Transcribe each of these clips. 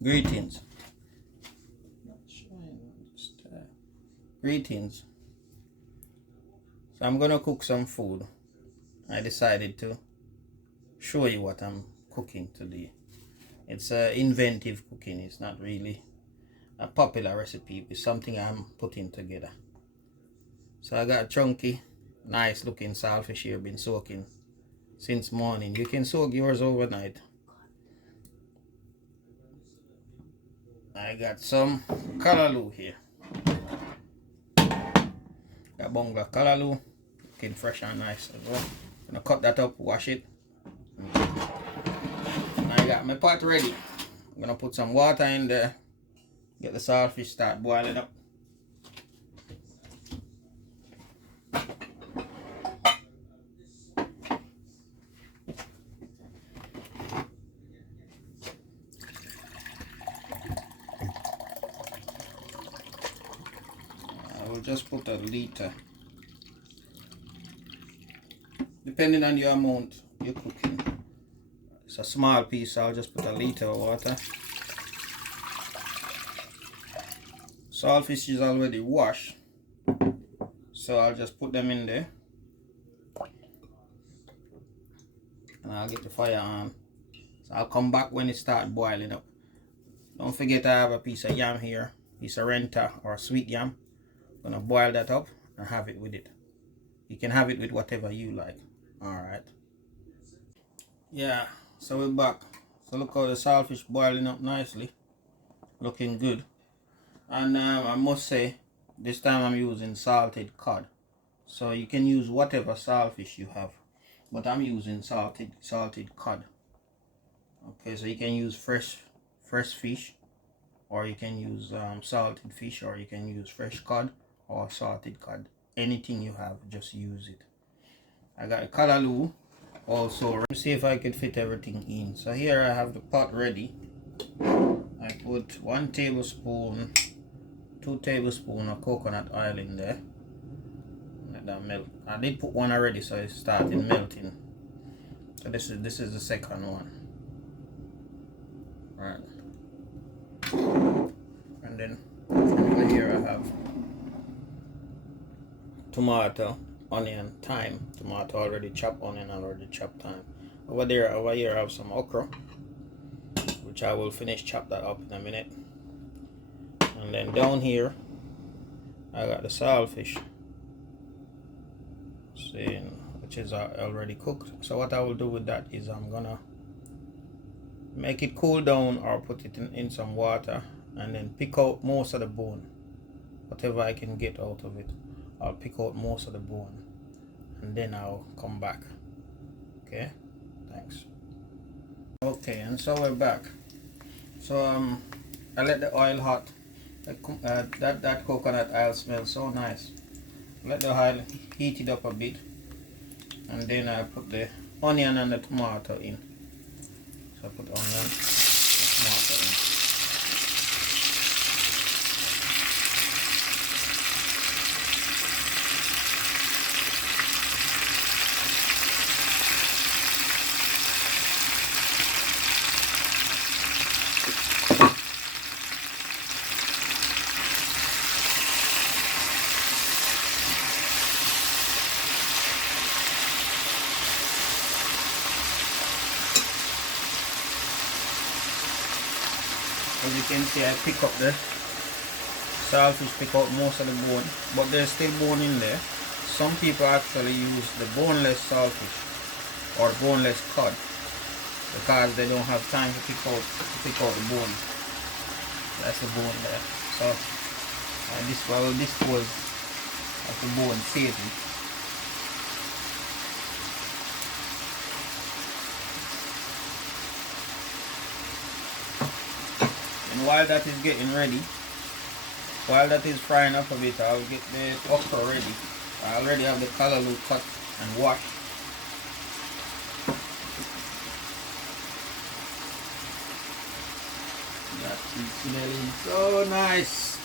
Greetings. Greetings. So I'm gonna cook some food. I decided to show you what I'm cooking today. It's inventive cooking. It's not really a popular recipe. It's something I'm putting together. So I got a chunky, nice looking saltfish here, been soaking since morning. You can soak yours overnight. I got some callaloo here. Got bungler callaloo, looking fresh and nice as well. Gonna cut that up, wash it. And I got my pot ready. I'm gonna put some water in there. Get the saltfish start boiling up. I will just put a liter. Depending on your amount you're cooking. It's a small piece, so I'll just put a liter of water. Saltfish is already washed, so I'll just put them in there. And I'll get the fire on. So I'll come back when it starts boiling up. Don't forget I have a piece of yam here, piece of renta or sweet yam. I'm gonna boil that up and have it with it. You can have it with whatever you like. Alright. Yeah, so we're back. So look how the saltfish boiling up nicely. Looking good. And I must say, this time I'm using salted cod. So you can use whatever saltfish you have. But I'm using salted cod. Okay, so you can use fresh fish, or you can use salted fish, or you can use fresh cod or salted cod. Anything you have, just use it. I got a callaloo also. Let me see if I could fit everything in. So here I have the pot ready. I put 1 tablespoon, 2 tablespoons of coconut oil in there. Let that melt. I did put one already, so it started melting. So this is the second one. Right. And then over here I have tomato, onion, thyme. Tomato already chopped, onion already chopped, thyme. Over here I have some okra, which I will finish chop that up in a minute. And then down here I got the saltfish, which is already cooked. So what I will do with that is I'm gonna make it cool down or put it in some water and then pick out most of the bone. Whatever I can get out of it, I'll pick out most of the bone and then I'll come back. Okay, thanks. Okay, and so we're back. So I let the oil hot. That coconut oil smells so nice. Let the oil heat it up a bit, and then I put the onion and the tomato in. So I put onion and tomato in. As you can see, I pick up the saltfish, pick out most of the bone, but there's still bone in there. Some people actually use the boneless saltfish or boneless cod because they don't have time to pick out the bone. That's the bone there. So this was of the bone saving. And while that is getting ready, while that is frying up a bit, I'll get the okra ready. I already have the callaloo cut and washed. That is smelling so nice.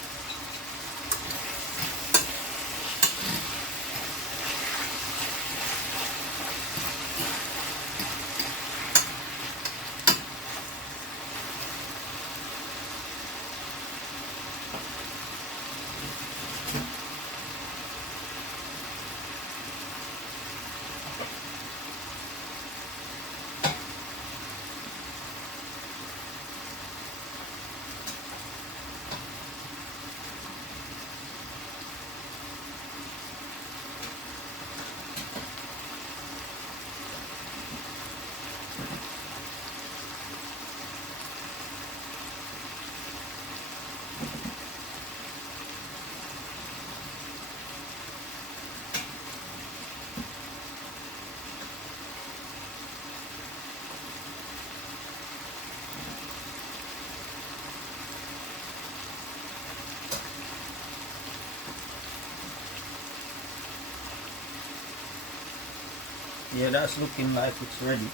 Yeah, that's looking like it's ready.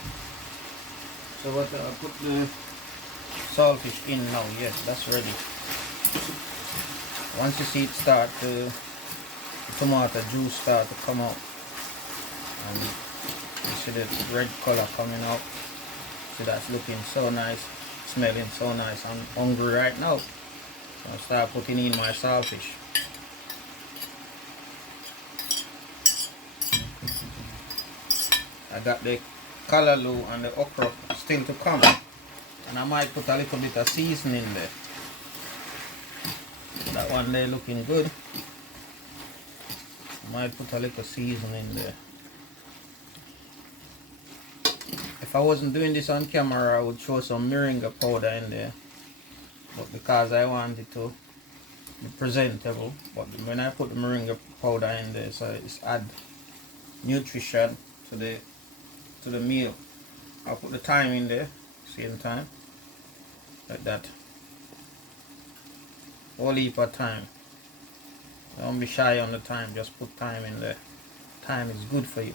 So what I put the saltfish in now. Yes, that's ready. Once you see it start the tomato juice start to come out, and you see the red color coming out. So that's looking so nice, smelling so nice. I'm hungry right now. So I'll start putting in my saltfish. I got the callaloo and the okra still to come, and I might put a little bit of seasoning there. That one there looking good. I might put a little seasoning there. If I wasn't doing this on camera, I would show some moringa powder in there, but because I want it to be presentable, but when I put the moringa powder in there, so it's add nutrition to the meal. I'll put the thyme in there, same time, like that. Whole heap of thyme. Don't be shy on the thyme, just put thyme in there. Thyme is good for you.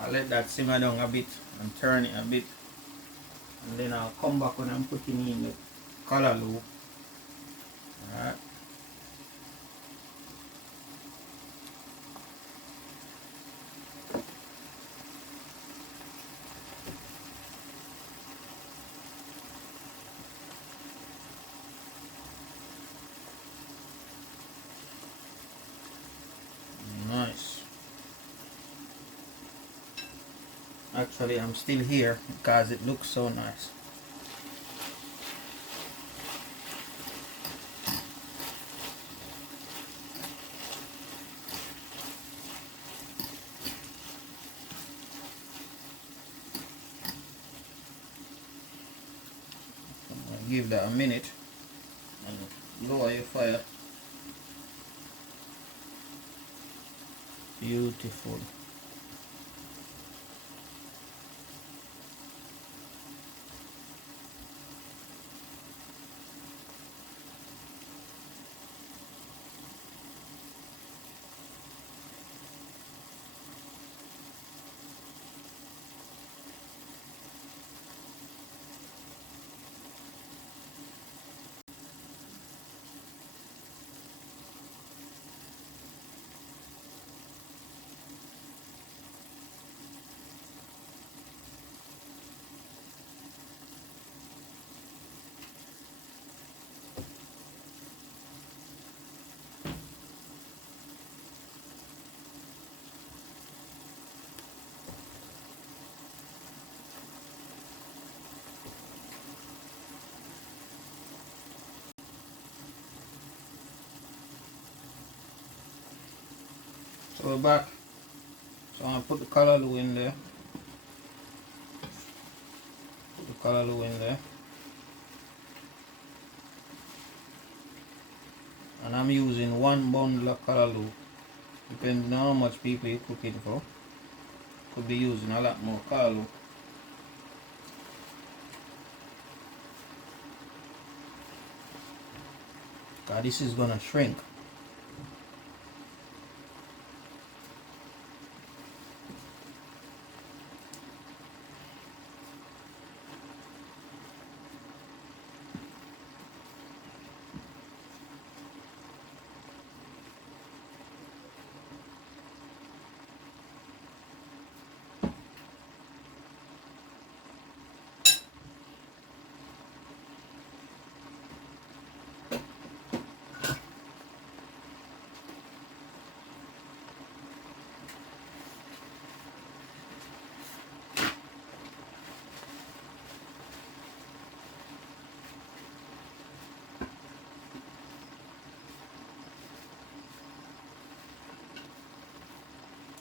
I'll let that simmer down a bit and turn it a bit, and then I'll come back when I'm putting in the callaloo. Alright. Nice. Actually, I'm still here because it looks so nice. I'll give that a minute and lower your fire. Beautiful. So we're back. So I'm gonna put the callaloo in there. Put the callaloo in there. And I'm using 1 bundle of callaloo. Depending on how much people you're cooking for. Could be using a lot more callaloo. Because this is gonna shrink.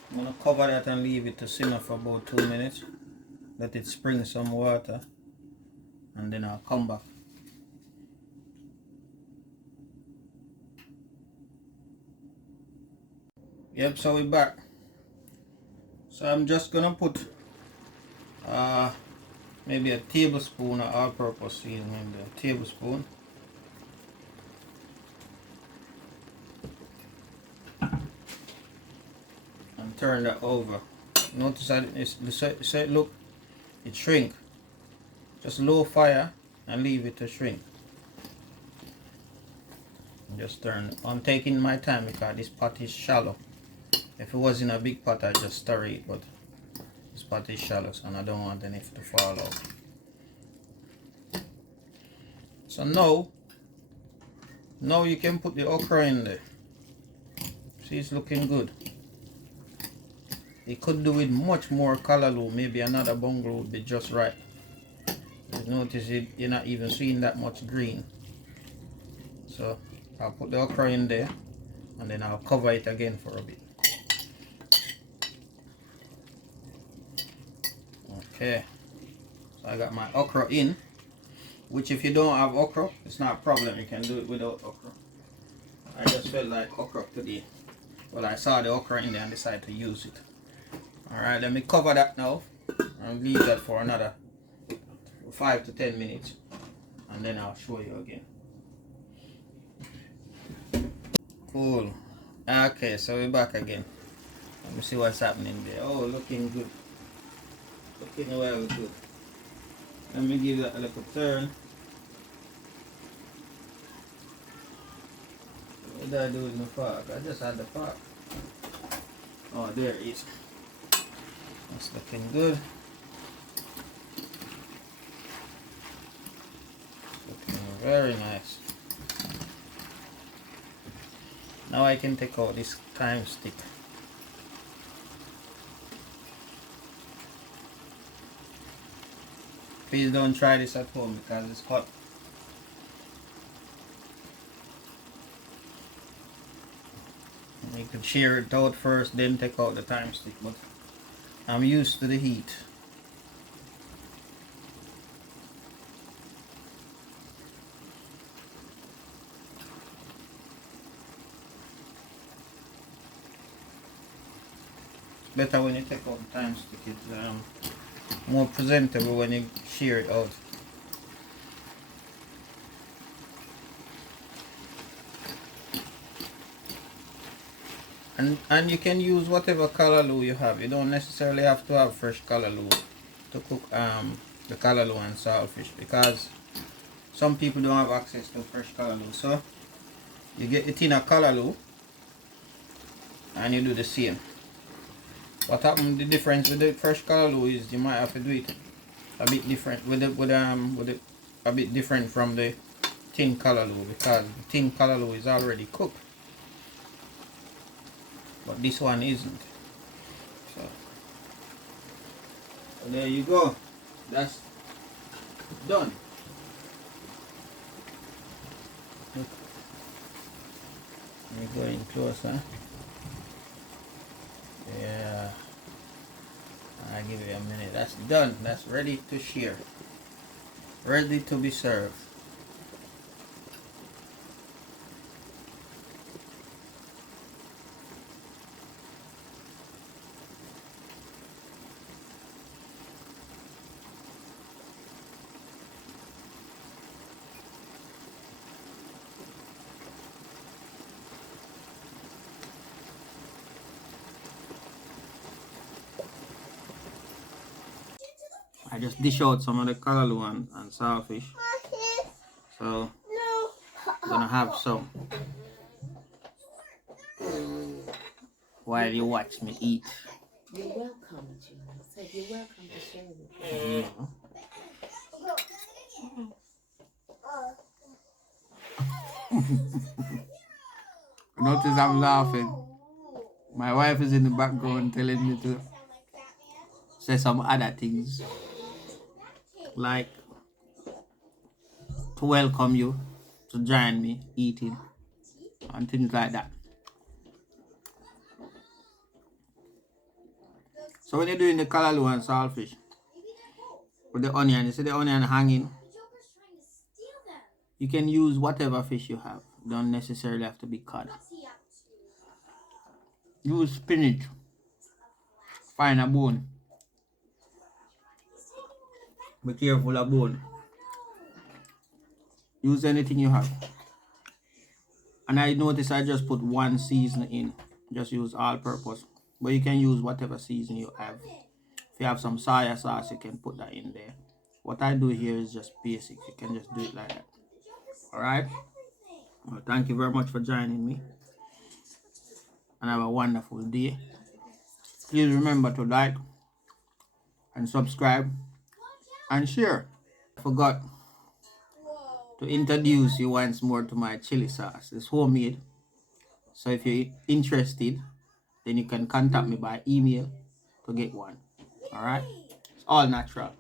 I'm going to cover that and leave it to simmer for about 2 minutes. Let it spring some water. And then I'll come back. Yep, so we're back. So I'm just going to put maybe a tablespoon of all-purpose seasoning there. Tablespoon. turn that over. Notice that look, it shrink. Just low fire and leave it to shrink. Just turn. I'm taking my time because this pot is shallow. If it was in a big pot, I'd just stir it, but this pot is shallow and I don't want any to fall out. So now you can put the okra in there. See, it's looking good. You could do with much more callaloo. Maybe another bungalow would be just right. You notice you're not even seeing that much green. So I'll put the okra in there and then I'll cover it again for a bit. Okay, so I got my okra in, which if you don't have okra, it's not a problem. You can do it without okra. I just felt like okra today. Well, I saw the okra in there and decided to use it. Alright, let me cover that now and leave that for another 5 to 10 minutes and then I'll show you again. Cool. Okay, so we're back again. Let me see what's happening there. Oh, looking good. Looking well good. Let me give that a little turn. What did I do with my fork? I just had the fork. Oh, there it is. That's looking good. Looking very nice. Now I can take out this thyme stick. Please don't try this at home because it's hot. You can shear it out first, then take out the thyme stick, but I'm used to the heat. Better when you take out the thyme stick, it's more presentable when you shear it out. And you can use whatever callaloo you have. You don't necessarily have to have fresh callaloo to cook the callaloo and saltfish, because some people don't have access to fresh callaloo. So you get the tin of callaloo and you do the same. What happens, the difference with the fresh callaloo is you might have to do it a bit different a bit different from the tin callaloo, because the tin callaloo is already cooked. But this one isn't. So there you go. That's done. Look. Let me go in closer. Yeah. I'll give it a minute. That's done. That's ready to shear. Ready to be served. I just dish out some of the callaloo and saltfish. So I'm gonna have some while you watch me eat. You're welcome, June. I said you're welcome to share with me. Notice I'm laughing. My wife is in the background telling me to say some other things, like to welcome you to join me eating and things like that. So when you're doing the callaloo and saltfish with the onion, you see the onion hanging, you can use whatever fish you have. You don't necessarily have to be cod. Use spinach. Find a bone. Be careful of bone. Use anything you have. And I notice I just put one seasoning in. Just use all purpose. But you can use whatever season you have. If you have some soy sauce, you can put that in there. What I do here is just basic. You can just do it like that. Alright? Well, thank you very much for joining me. And have a wonderful day. Please remember to like and subscribe and share. I forgot to introduce you once more to my chili sauce. It's homemade. So if you're interested, then you can contact me by email to get one. Alright? It's all natural.